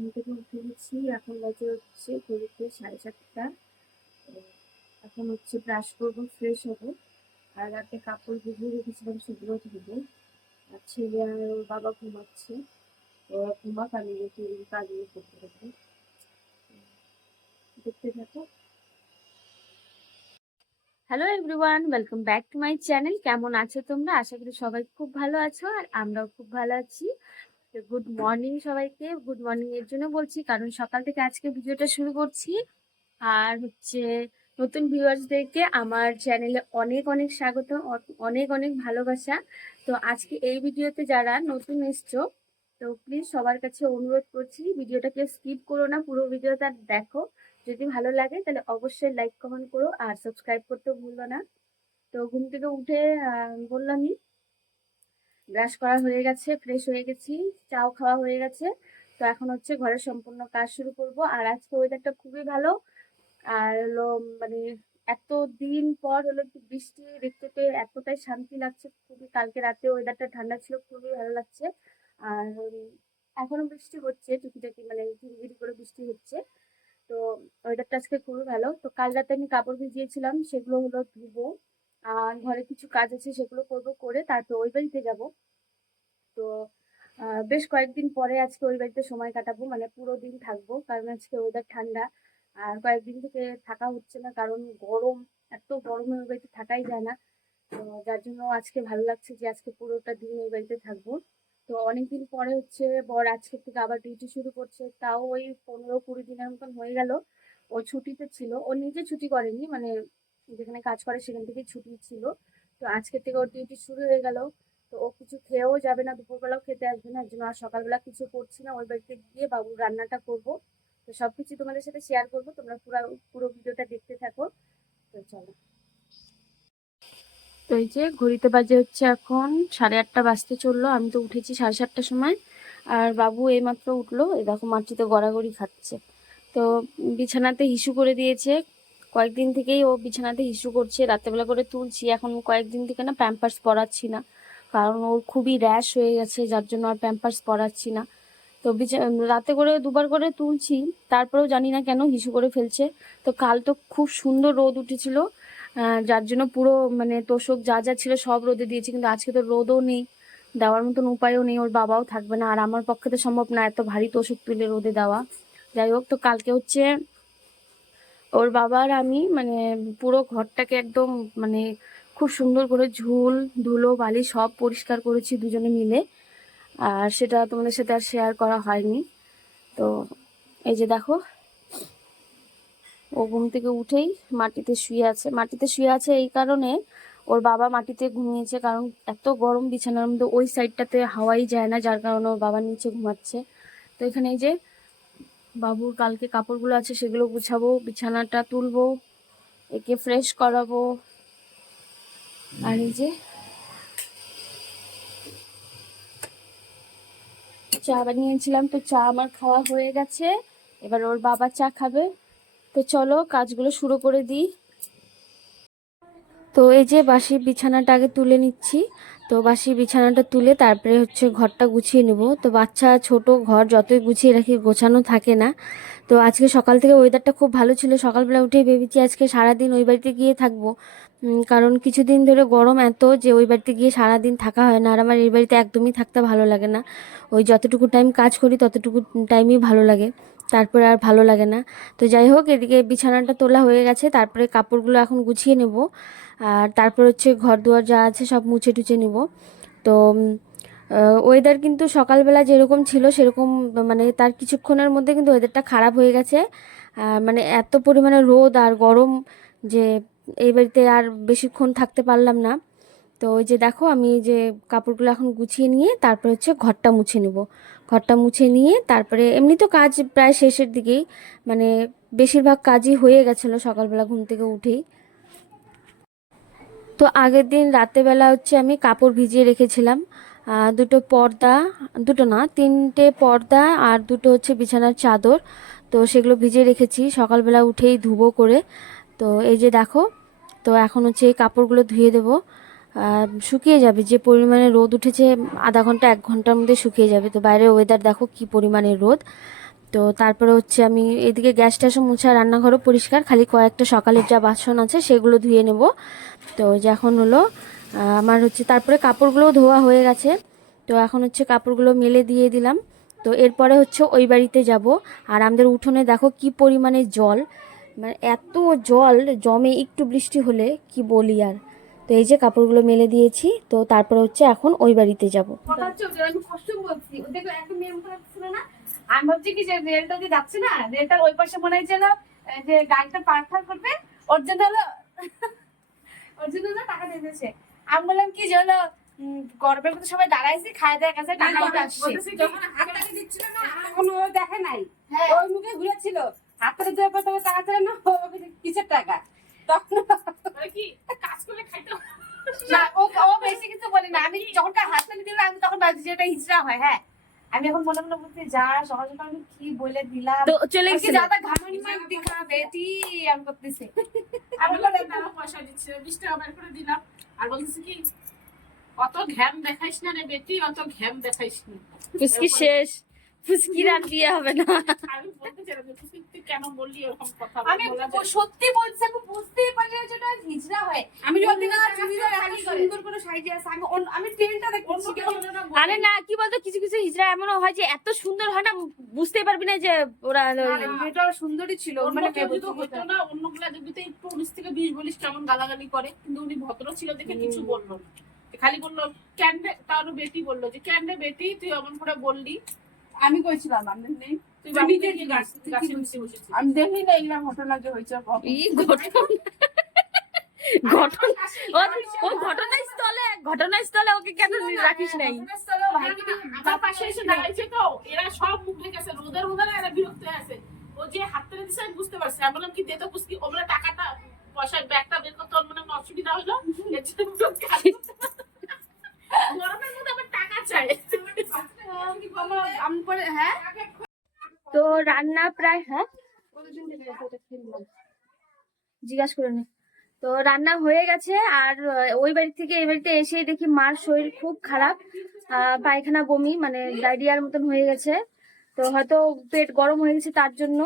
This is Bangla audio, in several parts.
ঘুম থেকে উঠে গেছি। এখন বাজে হচ্ছে ঘড়িতে 7:30। এখন হচ্ছে ব্রাশ করবো, ফ্রেশ হবো। আর রাতে কাপড় ভিজিয়ে রেখেছিলাম, সেগুলো ধুবো। আর ছেলে আর ওর বাবা ঘুমাচ্ছে। ওরা ঘুমাক, আমি একটু কাজগুলো করতে থাকবো। দেখতে থাকো। Hello everyone, welcome back to my channel. কেমন আছো তোমরা? আশা করি সবাই খুব ভালো আছো, আর আমরাও খুব ভালো আছি। গুড মর্নিং সবাইকে। গুড মর্নিং এর জন্য বলছি কারণ সকাল থেকে আজকে ভিডিওটা শুরু করছি। আর হচ্ছে নতুন ভিউয়ার্সদেরকে আমার চ্যানেলে অনেক অনেক স্বাগত, অনেক অনেক ভালোবাসা। তো আজকে এই ভিডিওতে যারা নতুন এসছো, তো প্লিজ সবার কাছে অনুরোধ করছি ভিডিওটাকে স্কিপ করো না, পুরো ভিডিওটা দেখো। যদি ভালো লাগে তাহলে অবশ্যই লাইক কমেন্ট করো আর সাবস্ক্রাইব করতে ভুলো না। তো ঘুম থেকে উঠে বললামই, ব্রাশ করা হয়ে গেছে, ফ্রেশ হয়ে গেছি, চাও খাওয়া হয়ে গেছে। তো এখন হচ্ছে ঘরের সম্পূর্ণ কাজ শুরু করব। আর আজকে ওয়েদারটা খুবই ভালো। আর হলো মানে এত দিন পর হলো একটু বৃষ্টি দেখতে পেয়ে এতটাই শান্তি লাগছে খুবই। কালকে রাতে ওয়েদারটা ঠান্ডা ছিল, খুবই ভালো লাগছে। আর এখনো বৃষ্টি হচ্ছে টুকিটাকি, মানে ঝিরিঝিরি করে বৃষ্টি হচ্ছে। তো ওয়েদারটা আজকে খুবই ভালো। তো কাল রাতে আমি কাপড় ভিজিয়েছিলাম, সেগুলো হলো ধুবো। আর ঘরে কিছু কাজ আছে, সেগুলো করবো, করে তারপর ওই বাড়িতে যাবো। তো বেশ কয়েকদিন পরে আজকে ওই বাড়িতে সময় কাটাবো, মানে পুরো দিন থাকবো, কারণ আজকে ওয়েদার ঠান্ডা। আর কয়েকদিন থেকে থাকা হচ্ছে না, কারণ গরম, এত গরমে ওই বাড়িতে থাকাই যায় না। তো যার জন্য আজকে ভালো লাগছে যে আজকে পুরোটা দিন ওই বাড়িতে থাকবো। তো অনেকদিন পরে হচ্ছে বর আজকে থেকে আবার ডিউটি শুরু করছে, তাও ওই 15-20 দিনের মতন হয়ে গেল। ও ছুটিতে ছিল, ও নিজে ছুটি করেনি, মানে যেখানে কাজ করে সেখান থেকে ছুটি ছিল। তো আজকে থেকে ওর ডিউটি শুরু হয়ে গেল। তো ও কিছু খেয়েও যাবে না, দুপুরবেলাও খেতে আসবে না, এর জন্য আর সকালবেলা কিছু করছি না। ওই বাড়িতে গিয়ে বাবুর রান্নাটা করব। তো সবকিছু তোমাদের সাথে শেয়ার করবো, তোমরা পুরো পুরো ভিডিওটা দেখতে থাকো। তো চলো। তো এই যে ঘড়িতে বাজে হচ্ছে এখন 8:30 বাজতে চললো। আমি তো উঠেছি 7:30টার সময়। আর বাবু এইমাত্র উঠলো, এই দেখো মাটিতে গড়াগড়ি খাচ্ছে। তো বিছানাতে হিসু করে দিয়েছে। কয়েকদিন থেকেই ও বিছানাতে হিসু করছে, রাত্রেবেলা করে তুলছি। এখন কয়েকদিন থেকে না প্যাম্পার্স পরাচ্ছি না, কারণ ওর খুবই র্যাশ হয়ে গেছে, যার জন্য আর প্যাম্পার্স পরাচ্ছি না। তো রাতে করে দুবার করে তুলছি, তারপরেও জানি না কেন হিসু করে ফেলছে। তো কাল তো খুব সুন্দর রোদ উঠেছিল, যার জন্য পুরো মানে তোষক যা যা ছিল সব রোদে দিয়েছি, কিন্তু আজকে তো রোদও নেই, দেওয়ার মতন উপায়ও নেই। ওর বাবাও থাকবে না, আর আমার পক্ষে তো সম্ভব না এত ভারী তোষক তুলে রোদে দেওয়া। যাই হোক, তো কালকে হচ্ছে ওর বাবা আর আমি মানে পুরো ঘরটাকে একদম মানে খুব সুন্দর করে ঝুল ধুলো বালি সব পরিষ্কার করেছি দুজনে মিলে। আর সেটা তোমাদের সাথে আর শেয়ার করা হয়নি। তো এই যে দেখো, ও ঘুম থেকে উঠেই মাটিতে শুয়ে আছে। মাটিতে শুয়ে আছে এই কারণে, ওর বাবা মাটিতে ঘুমিয়েছে, কারণ এত গরম বিছানার মধ্যে ওই সাইডটাতে হাওয়াই যায় না, যার কারণে ওর বাবা নিচে ঘুমাচ্ছে। তো এখানে এই যে বাবুর কালকে কাপড়গুলো আছে, সেগুলো গুছাবো, বিছানাটা তুলবো, একে ফ্রেশ করাবো। আর এই যে চা বানিয়েছিলাম, তো চা আমার খাওয়া হয়ে গেছে। এবার ওর বাবা চা খাবে। তো চলো কাজগুলো শুরু করে দিই। তো এই যে বাসি বিছানাটা আগে তুলে নিচ্ছি। তো বাসি বিছানাটা তুলে তারপরে হচ্ছে ঘরটা গুছিয়ে নেব। তো বাচ্চা ছোট, ঘর যতই গুছিয়ে রাখি গোছানো থাকে না। তো আজকে সকাল থেকে ওয়েদারটা খুব ভালো ছিল, সকালবেলা উঠেই ভেবেছি আজকে সারাদিন ওই বাড়িতে গিয়ে থাকবো। কারণ কিছুদিন ধরে গরম এত যে ওই বাড়িতে গিয়ে সারাদিন থাকা হয় না, আর আমার এই বাড়িতে একদমই থাকতে ভালো লাগে না। ওই যতটুকু টাইম কাজ করি ততটুকু টাইমই ভালো লাগে, তারপরে আর ভালো লাগে না। তো যাই হোক, এদিকে বিছানাটা তোলা হয়ে গেছে, তারপরে কাপড়গুলো এখন গুছিয়ে নেব। আর তারপর হচ্ছে ঘর দুয়ার যা আছে সব মুছে টুছে নেব। তো ওয়েদার কিন্তু সকালবেলা যেরকম ছিল সেরকম, মানে তার কিছুক্ষণের মধ্যে কিন্তু ওয়েদারটা খারাপ হয়ে গেছে। মানে এত পরিমাণে রোদ আর গরম যে এই বাড়িতে আর বেশিক্ষণ থাকতে পারলাম না। তো ওই যে দেখো, আমি এই যে কাপড়গুলো এখন গুছিয়ে নিয়ে তারপরে হচ্ছে ঘরটা মুছে নেব। ঘরটা মুছে নিয়ে তারপরে এমনি তো কাজ প্রায় শেষের দিকেই, মানে বেশিরভাগ কাজই হয়ে গেছিলো সকালবেলা ঘুম থেকে উঠেই। তো আগের দিন রাতেবেলা হচ্ছে আমি কাপড় ভিজিয়ে রেখেছিলাম, দুটো পর্দা, দুটো না তিনটে পর্দা আর দুটো হচ্ছে বিছানার চাদর। তো সেগুলো ভিজিয়ে রেখেছি, সকালবেলা উঠেই ধুবো করে। তো এই যে দেখো, তো এখন হচ্ছে এই কাপড়গুলো ধুয়ে দেবো। শুকিয়ে যাবে, যে পরিমাণে রোদ উঠেছে আধা ঘন্টা 1 ঘন্টার মধ্যে শুকিয়ে যাবে। তো বাইরের ওয়েদার দেখো কি পরিমাণে রোদ। তো তারপরে হচ্ছে আমি এদিকে গ্যাস ট্যাসও মুছা, রান্নাঘরও পরিষ্কার, খালি কয়েকটা সকালের যা বাসন আছে সেগুলো ধুয়ে নেব। তো যে এখন হলো আমার হচ্ছে তারপরে কাপড়গুলোও ধোয়া হয়ে গেছে। তো এখন হচ্ছে কাপড়গুলো মেলে দিয়ে দিলাম। তো এরপরে হচ্ছে ওই বাড়িতে যাব। আর আমাদের উঠোনে দেখো কি পরিমাণে জল, মানে এত জল জমে একটু বৃষ্টি হলে কি বলি আর। তো এই যে কাপড়গুলো মেলে দিয়েছি, তো তারপরে হচ্ছে এখন ওই বাড়িতে যাব। আমি ভাবছি কি যে রেলটা দিয়ে যাচ্ছে না, রেলটার ওই পাশে মনে হয় যেন যে গাড়িটা পার করবে, ওর জন্য হলো ওর জন্য হলো টাকা দিয়ে দিয়েছে। আমি বললাম কি যে হলো গরমের মধ্যে সবাই দাঁড়াইছি, খায় দেয় কাছে টাকা দিতে আসছে, যখন হাত টাকা দিচ্ছিল না তখন ও দেখে নাই, ওই মুখে ঘুরেছিল হাতটা দেওয়ার পর তবে টাকা ছিল না, ওকে কিসের টাকা তখন কি কাজ করে খাইতো না। ও বেশি কিছু বলে না, আমি যখন হাত তুলে দিলাম আমি তখন ভাবছি যে এটা হিজড়া হয়। হ্যাঁ আমি এখন মনে মনে বলছি যা সকাল সকাল আমি কি বলে দিলাম, তো চলে গেছে যাতা ঘামান মার দিখা বেটি আমি করতেছি। আমি বলে টাকা পয়সা দিচ্ছে 20 টাকা বের করে দিলাম আর বলতেছি কি অত ঘ্যাম দেখাইস না রে বেটি, অত ঘ্যাম দেখাইস না, ফুসকি শেষ, ফুসকির আর বিয়ে হবে না। আমি বলতে চাই যে তুই কেন বললি এরকম কথা, আমি সত্যি বলছি, আমি বুঝতেই পারি না যেটা হিজড়া হয়। আমি যদি না চুড়িদার এত সুন্দর করে সাইজে আছে, আমি ট্রেনটা দেখছি। আরে না, কি বলতো, কিছু কিছু হিজড়া এমনও হয় যে এত সুন্দর হয় না, বুঝতে পারবি না যে ওরা এটা সুন্দরই ছিল, মানে হতো না অন্যগুলা দেখবি তো একটু 19 থেকে 20 বলিস কেমন গালাগালি করে, কিন্তু উনি ভদ্র ছিল দেখে কিছু বললো না, খালি বললো কেন রে, তার বেটি বললো যে কেন রে বেটি তুই এমন করে বললি। আমি কইছিলাম আমি নেই, তুই নিজের গাছের নিচে বসেছিস, আমি দেখি না এইরকম ঘটনা যে হয়েছে। ঘটনাস্থলে ওকে কেন রাখিস নাই? আমার পাশে এসে দাঁড়াইছে তো, এরা সব মুখ ঢেকেছে, রোদের রোদের এরা বিরক্ত হয়ে আছে। ও যে হাত তুলে দিছে আমি বুঝতে পারছি, আমি বললাম কি দে তো বুঝকি, ও বলে টাকাটা পয়সার ব্যাগটা বের করতে ওর মনে অসুবিধা হলো, এর জন্য গরমের মধ্যে আবার টাকা চাই। আমি পরে হ্যাঁ তো রান্না প্রায়, হ্যাঁ জিজ্ঞাসা করে নে। তো রান্না হয়ে গেছে। আর ওই বাড়ি থেকে এই বাড়িতে এসে দেখি মার শরীর খুব খারাপ, পায়খানা বমি, মানে ডায়রিয়ার মতন হয়ে গেছে। তো হয়তো পেট গরম হয়ে গেছে তার জন্য,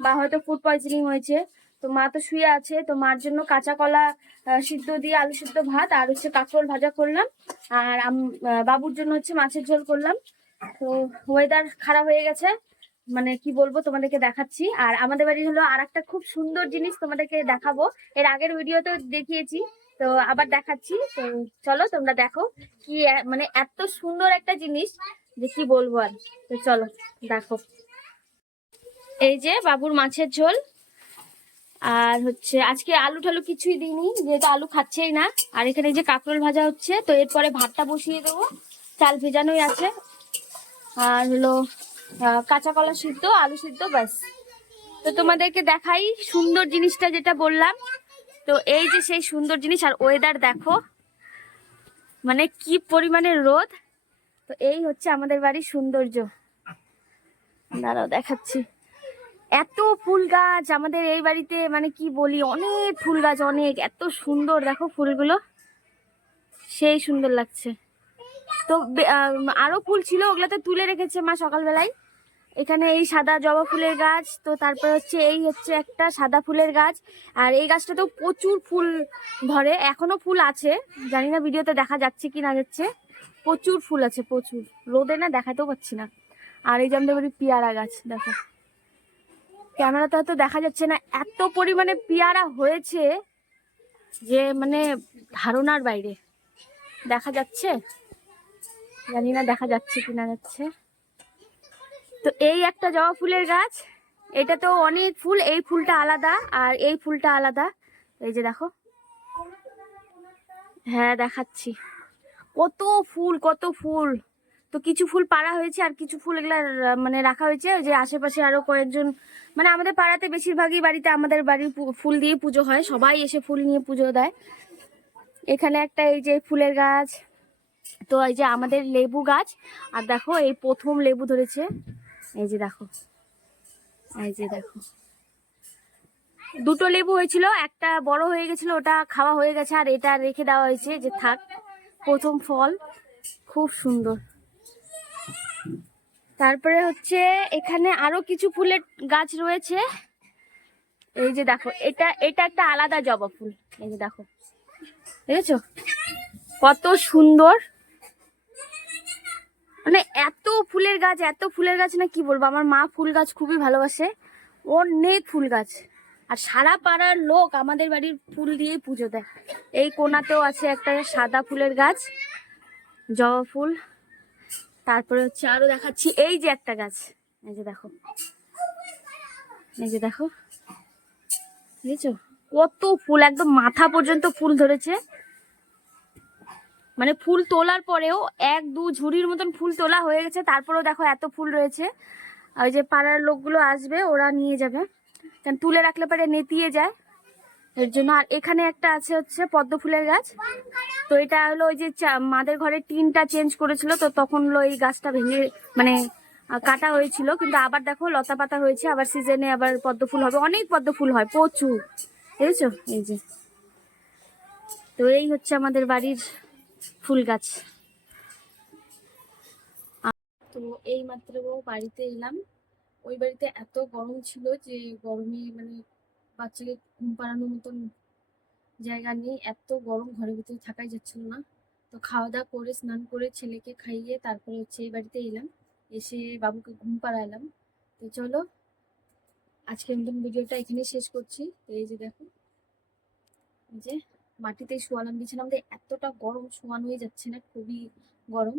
বা হয়তো ফুড পয়জনিং হয়েছে। তো মা তো শুয়ে আছে, তো মার জন্য কাঁচা কলা সিদ্ধ দিয়ে আলু সিদ্ধ ভাত আর হচ্ছে কাঁকরোল ভাজা করলাম। আর বাবুর জন্য হচ্ছে মাছের ঝোল করলাম। তো ওয়েদার খারাপ হয়ে গেছে, মানে কি বলবো তোমাদেরকে দেখাচ্ছি। আর আমাদের বাড়ি হলো আর একটা খুব সুন্দর জিনিস তোমাদেরকে দেখাবো, এর আগের ভিডিওতে দেখিয়েছি, তো আবার দেখাচ্ছি। তো চলো তোমরা দেখো কি মানে এত সুন্দর একটা জিনিস যে কি বলবো আর। তো চলো দেখো, এই যে বাবুর মাছের ঝোল, আর হচ্ছে আজকে আলু টালু কিছুই দিইনি যেহেতু আলু খাচ্ছেই না। আর এখানে এই যে কাঁকরোল ভাজা হচ্ছে, তো এরপরে ভাতটা বসিয়ে দেবো, চাল ভেজানোই আছে। আর হলো কাঁচা কলা সিদ্ধ, আলু সিদ্ধ, ব্যাস। তো তোমাদেরকে দেখাই সুন্দর জিনিসটা যেটা বললাম। তো এই যে সেই সুন্দর জিনিস, আর ওয়েদার দেখো মানে কি পরিমাণে রোদ। তো এই হচ্ছে আমাদের বাড়ির সৌন্দর্য, দাঁড়াও দেখাচ্ছি। এত ফুল গাছ আমাদের এই বাড়িতে, মানে কি বলি, অনেক ফুল গাছ, অনেক, এত সুন্দর দেখো ফুলগুলো, সেই সুন্দর লাগছে। তো আরো ফুল ছিল, ওগুলো তো তুলে রেখেছে মা সকালবেলায়। এখানে এই সাদা জবা ফুলের গাছ, তো তারপর হচ্ছে এই হচ্ছে একটা সাদা ফুলের গাছ। আর এই গাছটা তো প্রচুর ফুল ধরে, এখনো ফুল আছে, জানি না ভিডিওতে দেখা যাচ্ছে কি না যাচ্ছে। প্রচুর ফুল আছে, প্রচুর, রোদে না দেখাতেও পাচ্ছি না। আর এই যে আমাদের বাড়ির পেয়ারা গাছ দেখো, ক্যামেরাতে হয়তো দেখা যাচ্ছে না, এত পরিমাণে পেয়ারা হয়েছে যে মানে ধারণার বাইরে। দেখা যাচ্ছে, জানি না দেখা যাচ্ছে কি না যাচ্ছে। তো এই একটা জবা ফুলের গাছ, এটা তো অনেক ফুল, এই ফুলটা আলাদা আর এই ফুলটা আলাদা। এই যে দেখো, হ্যাঁ দেখাচ্ছি, কত ফুল কত ফুল। তো কিছু ফুল পাড়া হয়েছে আর কিছু ফুল এগুলা মানে রাখা হয়েছে, যে আশেপাশে আরো কয়েকজন, মানে আমাদের পাড়াতে বেশিরভাগই বাড়িতে আমাদের বাড়ির ফুল দিয়ে পুজো হয়, সবাই এসে ফুল নিয়ে পুজো দেয়। এখানে একটা এই যে ফুলের গাছ, তো এই যে আমাদের লেবু গাছ। আর দেখো এই প্রথম লেবু ধরেছে, এই যে দেখো, এই যে দেখো, দুটো লেবু হয়েছিল, একটা বড় হয়ে গেছিল, ওটা খাওয়া হয়ে গেছে, আর এটা রেখে দেওয়া হয়েছে যে থাক, প্রথম ফল, খুব সুন্দর। তারপরে হচ্ছে এখানে আরো কিছু ফুলের গাছ রয়েছে। এই যে দেখো, এটা এটা একটা আলাদা জবা ফুল। এই যে দেখো, দেখেছো কত সুন্দর। মানে এত ফুলের গাছ, এত ফুলের গাছ না কি বলবো। আমার মা ফুল গাছ খুবই ভালোবাসে, অনেক ফুল গাছ। আর সারা পাড়ার লোক আমাদের বাড়ির ফুল দিয়েই পুজো দেয়। এই কোনাতেও আছে একটা সাদা ফুলের গাছ, জবা ফুল। তারপরে হচ্ছে আরো দেখাচ্ছি, এই যে একটা গাছ, এই যে দেখো, এই যে দেখো, বুঝেছো কত ফুল, একদম মাথা পর্যন্ত ফুল ধরেছে। মানে ফুল তোলার পরেও এক দু ঝুড়ির মতন ফুল তোলা হয়ে গেছে, তারপরেও দেখো এত ফুল রয়েছে। ওই যে পাড়ার লোকগুলো আসবে, ওরা নিয়ে যাবে, কারণ তুলে রাখলে পরে নেতিয়ে যায়, এর জন্য। আর এখানে একটা আছে হচ্ছে পদ্ম ফুলের গাছ। তো এটা হলো ওই যে মাদের ঘরে টিনটা চেঞ্জ করেছিল, তো তখন হলো এই গাছটা ভেঙে মানে কাটা হয়েছিল, কিন্তু আবার দেখো লতা পাতা হয়েছে, আবার সিজনে আবার পদ্ম ফুল হবে, অনেক পদ্ম ফুল হয় প্রচুর, বুঝেছো। এই যে, তো এই হচ্ছে আমাদের বাড়ির ফুল গাছ। তো এই মাত্র বাড়িতে এলাম। ওই বাড়িতে এত গরম ছিল যে গরমে মানে বাচ্চাকে ঘুম পাড়ানোর মতন জায়গা নেই, এত গরম, ঘরের ভিতরে থাকাই যাচ্ছিল না। তো খাওয়া দাওয়া করে স্নান করে ছেলেকে খাইয়ে তারপরে হচ্ছে এই বাড়িতে এলাম, এসে বাবুকে ঘুম পাড়ালাম। তো চলো আজকের মতন ভিডিওটা এখানে শেষ করছি। তো এই যে দেখো, এই যে মাটিতেই শোয়ালাম, বিছানা আমাদের এতটা গরম, শোয়ানোই যাচ্ছে না, খুবই গরম।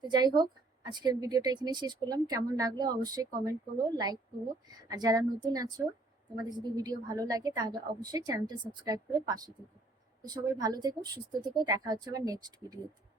তো যাই হোক, আজকের ভিডিওটা এখানে শেষ করলাম। কেমন লাগলো অবশ্যই কমেন্ট করো, লাইক করো। আর যারা নতুন আছো, তোমাদের যদি ভিডিও ভালো লাগে তাহলে অবশ্যই চ্যানেলটা সাবস্ক্রাইব করে পাশে থেকো। তো সবাই ভালো থেকো, সুস্থ থেকো, দেখা হচ্ছে আবার নেক্সট ভিডিওতে।